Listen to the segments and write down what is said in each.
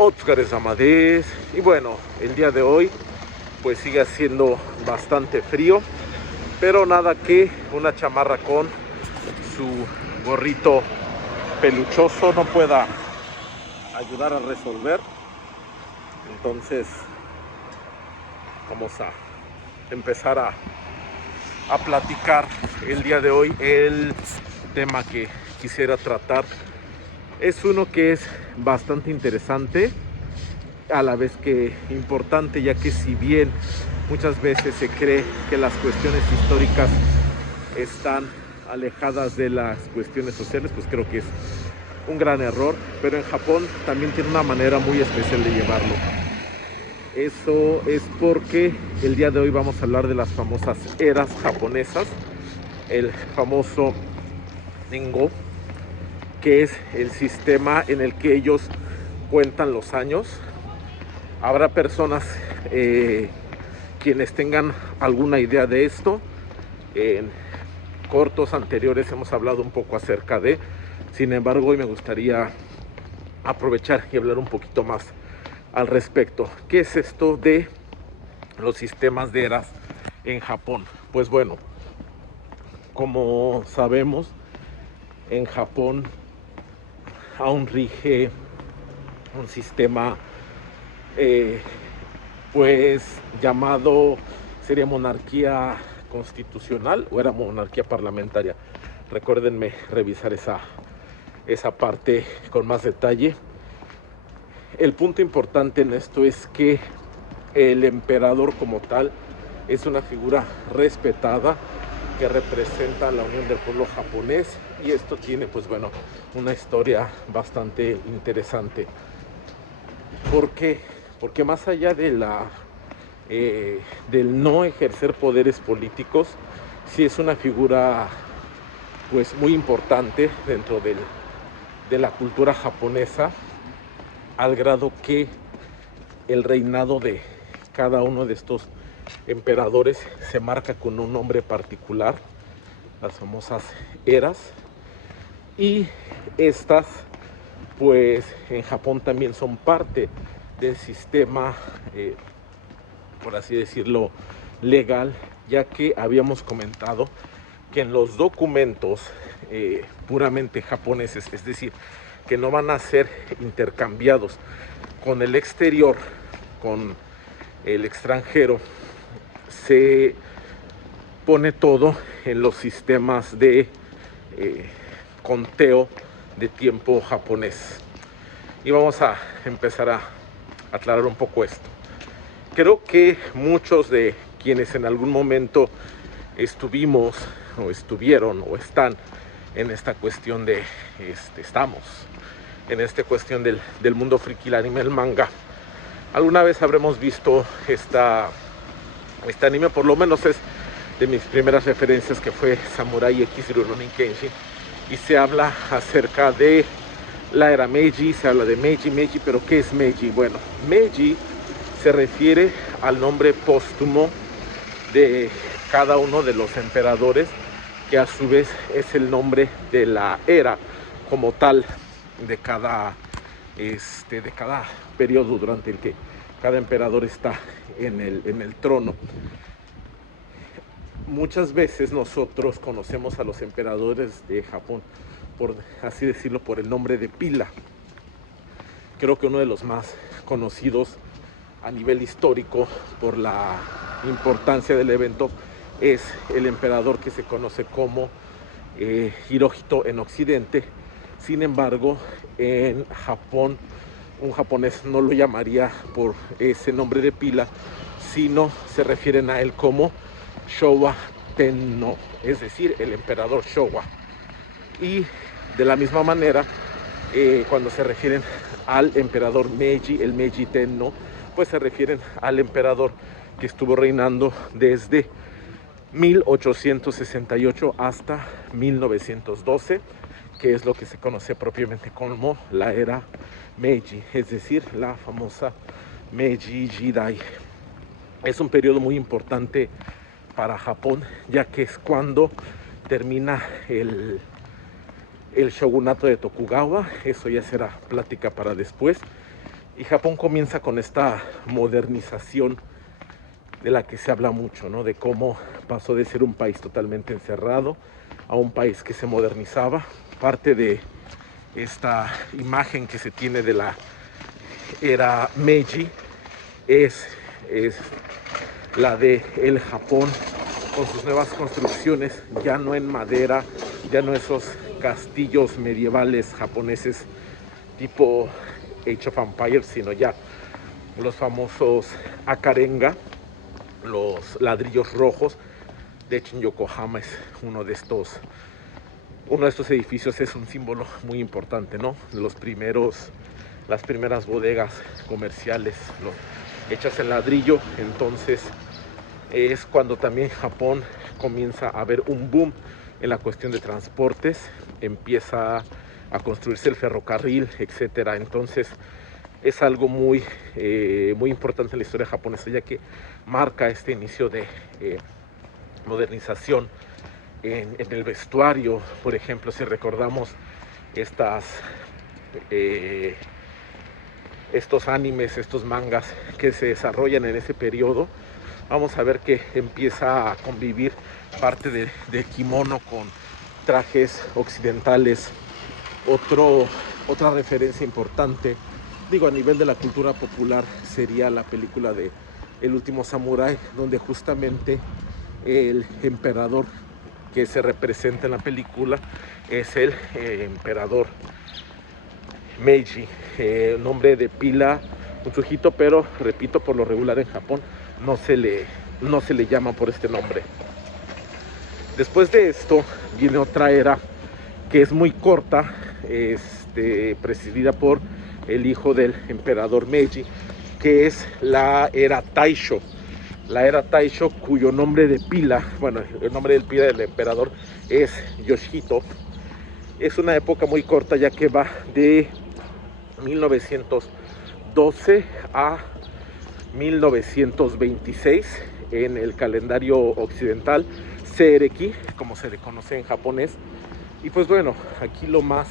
Óscares Amadés. Y bueno, el día de hoy pues sigue haciendo bastante frío, pero nada que una chamarra con su gorrito peluchoso no pueda ayudar a resolver. Entonces vamos a empezar a platicar el día de hoy. El tema que quisiera tratar es uno que es bastante interesante, a la vez que importante, ya que si bien muchas veces se cree que las cuestiones históricas están alejadas de las cuestiones sociales, pues creo que es un gran error. Pero en Japón también tiene una manera muy especial de llevarlo. Eso es porque el día de hoy vamos a hablar de las famosas eras japonesas, el famoso Ningo, que es el sistema en el que ellos cuentan los años. Habrá personas quienes tengan alguna idea de esto. En cortos anteriores hemos hablado un poco acerca de, sin embargo, hoy me gustaría aprovechar y hablar un poquito más al respecto. ¿Qué es esto de los sistemas de eras en Japón? Pues bueno, como sabemos, en Japón aún rige un sistema pues llamado, sería monarquía constitucional o era monarquía parlamentaria. Recuérdenme revisar esa parte con más detalle. El punto importante en esto es que el emperador como tal es una figura respetada que representa la unión del pueblo japonés, y esto tiene pues bueno una historia bastante interesante. ¿Por qué? Porque más allá de del no ejercer poderes políticos, sí es una figura pues muy importante dentro de la cultura japonesa, al grado que el reinado de cada uno de estos emperadores se marca con un nombre particular, las famosas eras, y estas pues en Japón también son parte del sistema, por así decirlo, legal, ya que habíamos comentado que en los documentos puramente japoneses, es decir, que no van a ser intercambiados con el exterior, con el extranjero, se pone todo en los sistemas de conteo de tiempo japonés. Y vamos a empezar a aclarar un poco esto. Creo que muchos de quienes en algún momento estuvimos o estuvieron o están en esta cuestión de estamos en esta cuestión del mundo friki, el anime, el manga, alguna vez habremos visto este anime. Por lo menos es de mis primeras referencias, que fue Samurai X Rurouni Kenshin, y se habla acerca de la era Meiji, se habla de Meiji, pero ¿qué es Meiji? Bueno, Meiji se refiere al nombre póstumo de cada uno de los emperadores, que a su vez es el nombre de la era como tal de cada periodo durante el que cada emperador está en el trono. Muchas veces nosotros conocemos a los emperadores de Japón, por así decirlo, por el nombre de pila. Creo que uno de los más conocidos a nivel histórico por la importancia del evento es el emperador que se conoce como Hirohito en Occidente. Sin embargo, en Japón, un japonés no lo llamaría por ese nombre de pila, sino se refieren a él como Showa Tenno, es decir, el emperador Showa. Y de la misma manera, cuando se refieren al emperador Meiji, el Meiji Tenno, pues se refieren al emperador que estuvo reinando desde 1868 hasta 1912, que es lo que se conoce propiamente como la era Meiji, es decir, la famosa Meiji Jidai. Es un periodo muy importante para Japón, ya que es cuando termina el shogunato de Tokugawa. Eso ya será plática para después. Y Japón comienza con esta modernización de la que se habla mucho, ¿no? De cómo pasó de ser un país totalmente encerrado a un país que se modernizaba. Parte de esta imagen que se tiene de la era Meiji es la de el Japón con sus nuevas construcciones, ya no en madera, ya no esos castillos medievales japoneses tipo Age of Empires, sino ya los famosos akarenga, los ladrillos rojos. De hecho, en Yokohama es uno de estos edificios, es un símbolo muy importante, ¿no? Las primeras bodegas comerciales hechas en ladrillo. Entonces es cuando también Japón comienza a ver un boom en la cuestión de transportes, empieza a construirse el ferrocarril, etcétera. Entonces es algo muy importante en la historia japonesa, ya que marca este inicio de modernización en el vestuario. Por ejemplo, si recordamos estos animes, estos mangas que se desarrollan en ese periodo, vamos a ver que empieza a convivir parte de kimono con trajes occidentales. Otra referencia importante, a nivel de la cultura popular, sería la película de El último samurái, donde justamente el emperador que se representa en la película es el emperador Meiji, nombre de pila Mitsuhito, pero repito, por lo regular en Japón no se le llama por este nombre. Después de esto viene otra era que es muy corta, presidida por el hijo del emperador Meiji, que es la era Taisho. La era Taisho, cuyo nombre de pila, el nombre del pila del emperador es Yoshihito. Es una época muy corta, ya que va de 1912 a 1926 en el calendario occidental, Seireki, como se le conoce en japonés. Y pues bueno, aquí lo más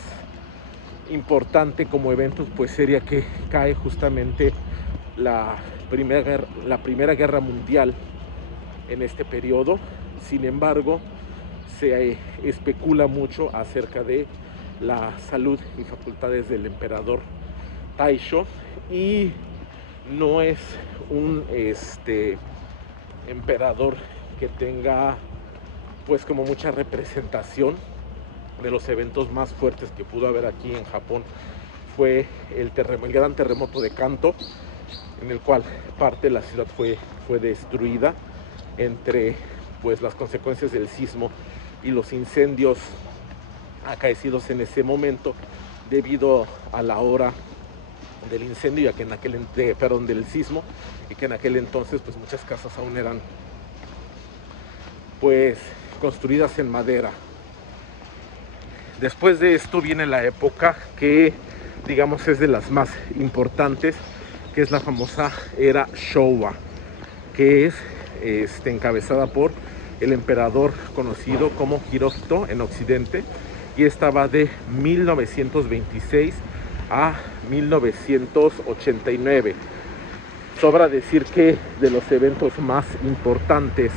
importante como eventos pues sería que cae justamente la Primera Guerra Mundial en este periodo. Sin embargo, se especula mucho acerca de la salud y facultades del emperador Taisho, y no es un emperador que tenga pues como mucha representación. De los eventos más fuertes que pudo haber aquí en Japón fue el gran terremoto de Kanto, en el cual parte de la ciudad fue destruida entre pues las consecuencias del sismo y los incendios acaecidos en ese momento debido a la hora del incendio, ya que del sismo, y que en aquel entonces pues muchas casas aún eran pues construidas en madera. Después de esto viene la época que digamos es de las más importantes, que es la famosa era Showa, que es encabezada por el emperador conocido como Hirohito en Occidente, y esta va de 1926 a 1989. Sobra decir que de los eventos más importantes,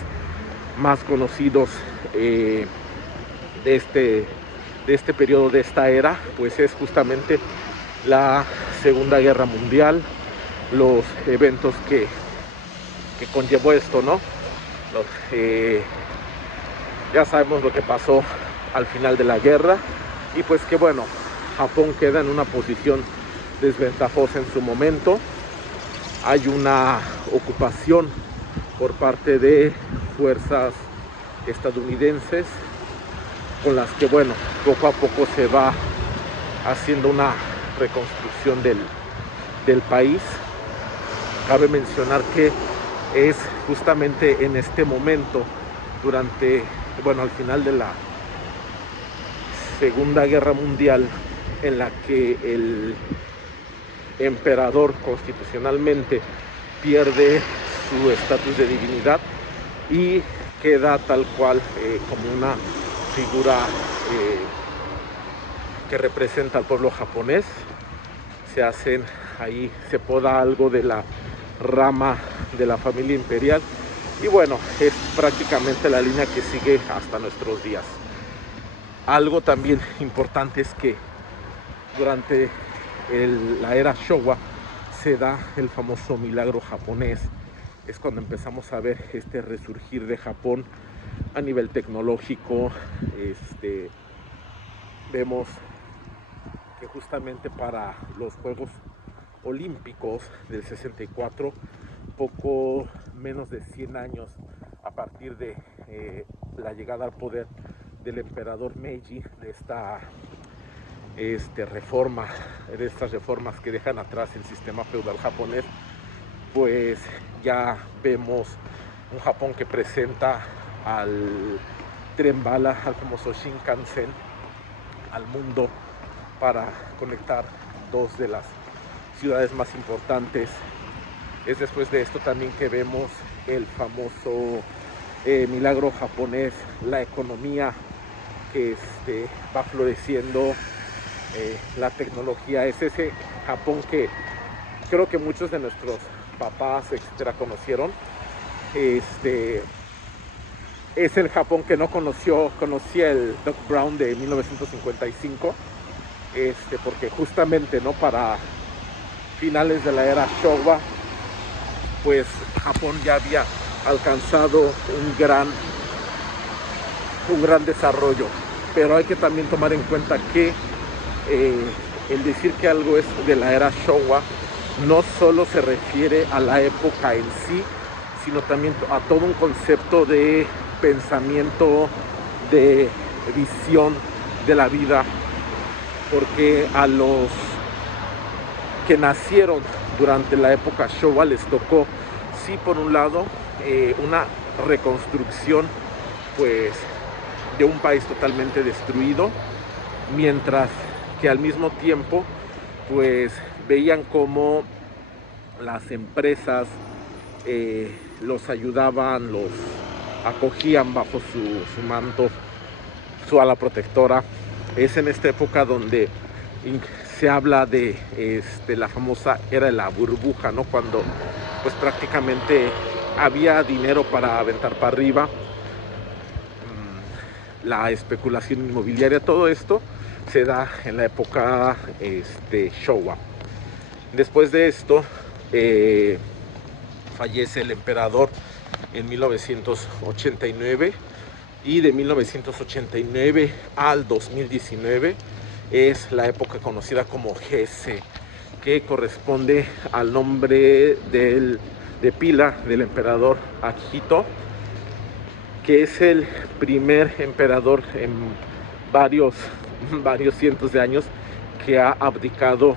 más conocidos de este periodo, de esta era, pues es justamente la Segunda Guerra Mundial, los eventos que conllevó esto, ¿no? Ya sabemos lo que pasó al final de la guerra, y pues que bueno, Japón queda en una posición desventajosa en su momento. Hay una ocupación por parte de fuerzas estadounidenses, con las que bueno, poco a poco se va haciendo una reconstrucción del país. Cabe mencionar que es justamente en este momento, al final de la Segunda Guerra Mundial, en la que el emperador constitucionalmente pierde su estatus de divinidad y queda tal cual como una figura que representa al pueblo japonés. Se hacen ahí se poda algo de la rama de la familia imperial y bueno, es prácticamente la línea que sigue hasta nuestros días. Algo también importante es que durante la era Showa se da el famoso milagro japonés. Es cuando empezamos a ver este resurgir de Japón a nivel tecnológico. Vemos que justamente para los Juegos Olímpicos del 64, poco menos de 100 años a partir de la llegada al poder del emperador Meiji, de esta reforma, de estas reformas que dejan atrás el sistema feudal japonés, pues ya vemos un Japón que presenta al tren bala, al famoso Shinkansen, al mundo para conectar dos de las ciudades más importantes. Es después de esto también que vemos el famoso milagro japonés, la economía que va floreciendo, la tecnología. Es ese Japón que creo que muchos de nuestros papás, etcétera, conocieron. Es el Japón que no conocía el Doc Brown de 1955, porque justamente, ¿no?, para finales de la era Showa, pues Japón ya había alcanzado un gran desarrollo. Pero hay que también tomar en cuenta que el decir que algo es de la era Showa no solo se refiere a la época en sí, sino también a todo un concepto de pensamiento, de visión de la vida, porque a los que nacieron durante la época Showa les tocó, sí, por un lado, una reconstrucción, pues, de un país totalmente destruido, mientras que al mismo tiempo, pues, veían cómo las empresas los ayudaban, los acogían bajo su manto, su ala protectora. Es en esta época donde se habla de la famosa era de la burbuja, ¿no?, cuando pues prácticamente había dinero para aventar para arriba, la especulación inmobiliaria. Todo esto se da en la época Showa. Después de esto fallece el emperador en 1989, y de 1989 al 2019 es la época conocida como Heisei, que corresponde al nombre de pila del emperador Akihito, que es el primer emperador en varios cientos de años que ha abdicado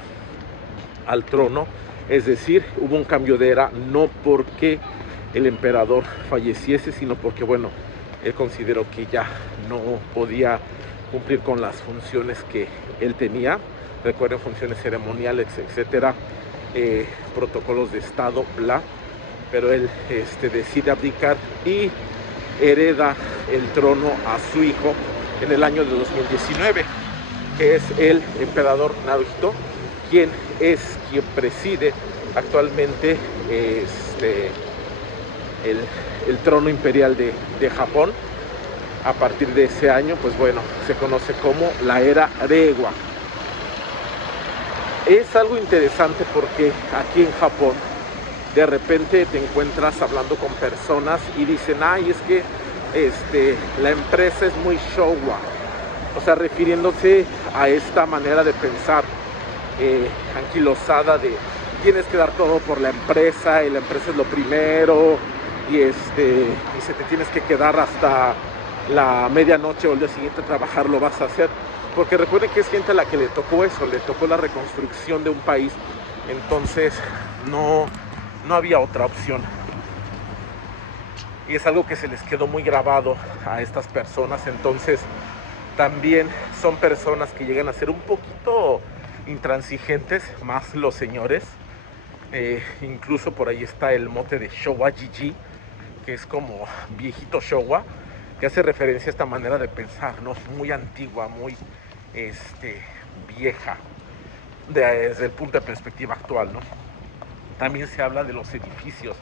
al trono. Es decir, hubo un cambio de era, no porque el emperador falleciese, sino porque, bueno, él consideró que ya no podía cumplir con las funciones que él tenía. Recuerden, funciones ceremoniales, etcétera, protocolos de estado, bla. Pero él decide abdicar y hereda el trono a su hijo en el año de 2019, que es el emperador Naruhito, quien preside actualmente el trono imperial de Japón. A partir de ese año, pues bueno, se conoce como la era Reiwa. Es algo interesante porque aquí en Japón de repente te encuentras hablando con personas y dicen, ay, es que la empresa es muy Showa, o sea, refiriéndose a esta manera de pensar anquilosada de tienes que dar todo por la empresa y la empresa es lo primero, y se te tienes que quedar hasta la medianoche o el día siguiente a trabajar, lo vas a hacer, porque recuerden que es gente a la que le tocó eso, le tocó la reconstrucción de un país. Entonces no había otra opción, y es algo que se les quedó muy grabado a estas personas. Entonces también son personas que llegan a ser un poquito intransigentes, más los señores. Incluso por ahí está el mote de Showa Jiji, que es como viejito Showa, que hace referencia a esta manera de pensar, ¿no?, muy antigua, muy vieja. desde el punto de perspectiva actual, ¿no? También se habla de los edificios.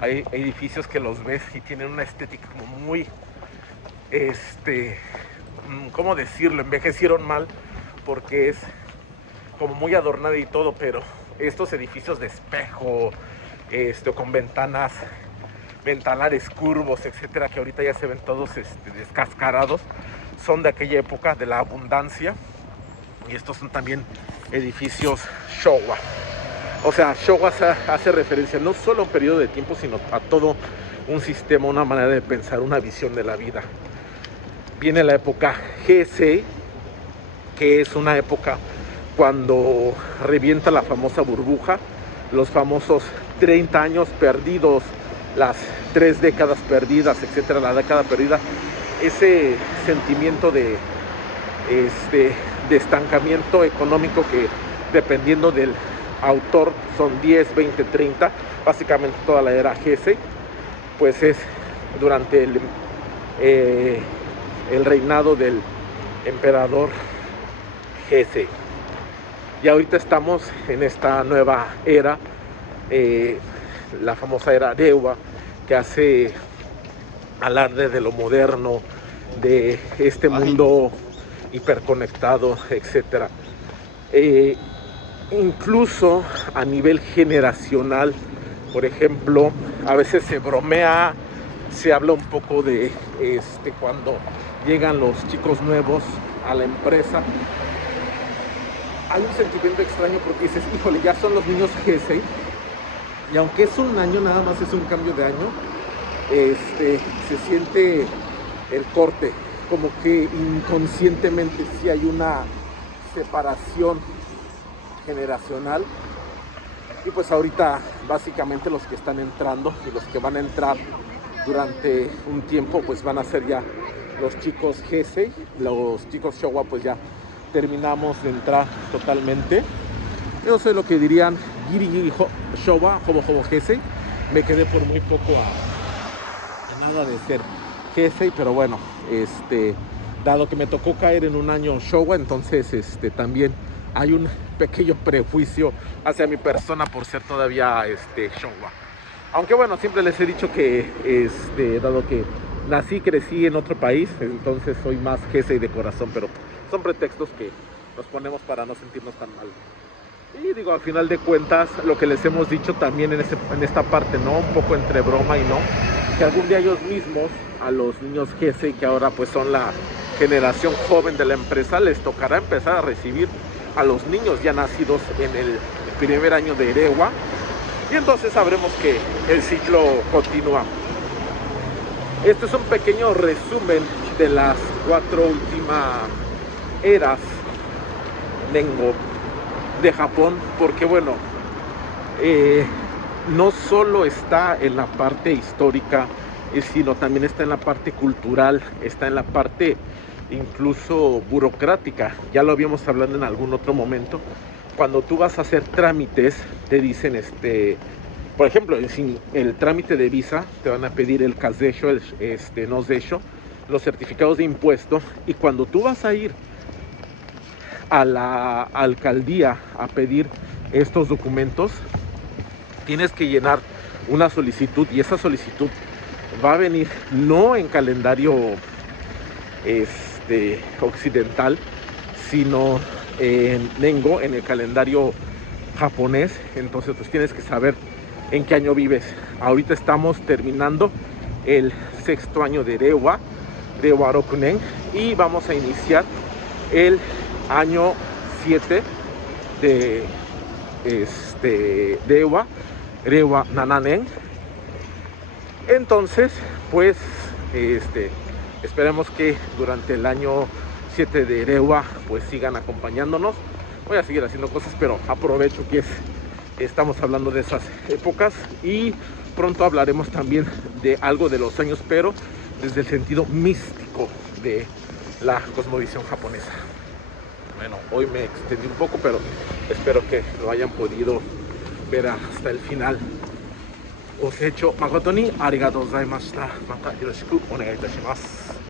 Hay edificios que los ves y tienen una estética como muy, ¿cómo decirlo? Envejecieron mal porque es como muy adornada y todo, pero estos edificios de espejo, con ventanales curvos, etcétera, que ahorita ya se ven todos descascarados, son de aquella época de la abundancia, y estos son también edificios Showa. O sea, Showa hace referencia no solo a un periodo de tiempo, sino a todo un sistema, una manera de pensar, una visión de la vida. Viene la época Heisei, que es una época cuando revienta la famosa burbuja, los famosos 30 años perdidos, las 3 décadas perdidas, etcétera, la década perdida, ese sentimiento de estancamiento económico que, dependiendo del autor, son 10, 20, 30, básicamente toda la era Heisei, pues es durante el reinado del emperador Heisei. Y ahorita estamos en esta nueva era, la famosa era Reiwa, que hace alarde de lo moderno, de este mundo hiperconectado, etc. Incluso a nivel generacional, por ejemplo, a veces se bromea, se habla un poco de cuando llegan los chicos nuevos a la empresa. Hay un sentimiento extraño porque dices, híjole, ya son los niños Heisei, y aunque es un año, nada más es un cambio de año, se siente el corte, como que inconscientemente sí hay una separación generacional. Y pues ahorita básicamente los que están entrando y los que van a entrar durante un tiempo pues van a ser ya los chicos Heisei. Los chicos Showa pues ya terminamos de entrar totalmente. Yo sé lo que dirían Giri Giri Showa, Hobo Hobo Heisei. Me quedé por muy poco a nada de ser Heisei, pero bueno, dado que me tocó caer en un año Showa, entonces también hay un pequeño prejuicio hacia mi persona por ser todavía Showa. Aunque bueno, siempre les he dicho que dado que nací, crecí en otro país, entonces soy más Heisei de corazón, pero son pretextos que nos ponemos para no sentirnos tan mal. Y digo, al final de cuentas, lo que les hemos dicho también en esta parte, ¿no? Un poco entre broma y no, que algún día ellos mismos, a los niños Heisei, que ahora pues son la generación joven de la empresa, les tocará empezar a recibir a los niños ya nacidos en el primer año de Reiwa, y entonces sabremos que el ciclo continúa. Este es un pequeño resumen de las 4 últimas eras Nengo de Japón, porque bueno, no solo está en la parte histórica, sino también está en la parte cultural, está en la parte incluso burocrática. Ya lo habíamos hablado en algún otro momento. Cuando tú vas a hacer trámites, te dicen, por ejemplo, el trámite de visa, te van a pedir el Kazeisho, el Nozeisho, los certificados de impuesto, y cuando tú vas a ir a la alcaldía a pedir estos documentos, tienes que llenar una solicitud, y esa solicitud va a venir no en calendario occidental, sino en Nengo, en el calendario japonés. Entonces pues tienes que saber en qué año vives. Ahorita estamos terminando el 6º año de Reiwa Rokunen, y vamos a iniciar el año 7 de Reiwa Nananen. Entonces pues esperemos que durante el año 7 de Reiwa pues sigan acompañándonos. Voy a seguir haciendo cosas, pero aprovecho que estamos hablando de esas épocas, y pronto hablaremos también de algo de los años, pero desde el sentido místico de la cosmovisión japonesa. Bueno, hoy me extendí un poco, pero espero que lo hayan podido ver hasta el final. Os hecho Makoto ni arigatou gozaimashita. Mata yoroshiku onegai itashimasu.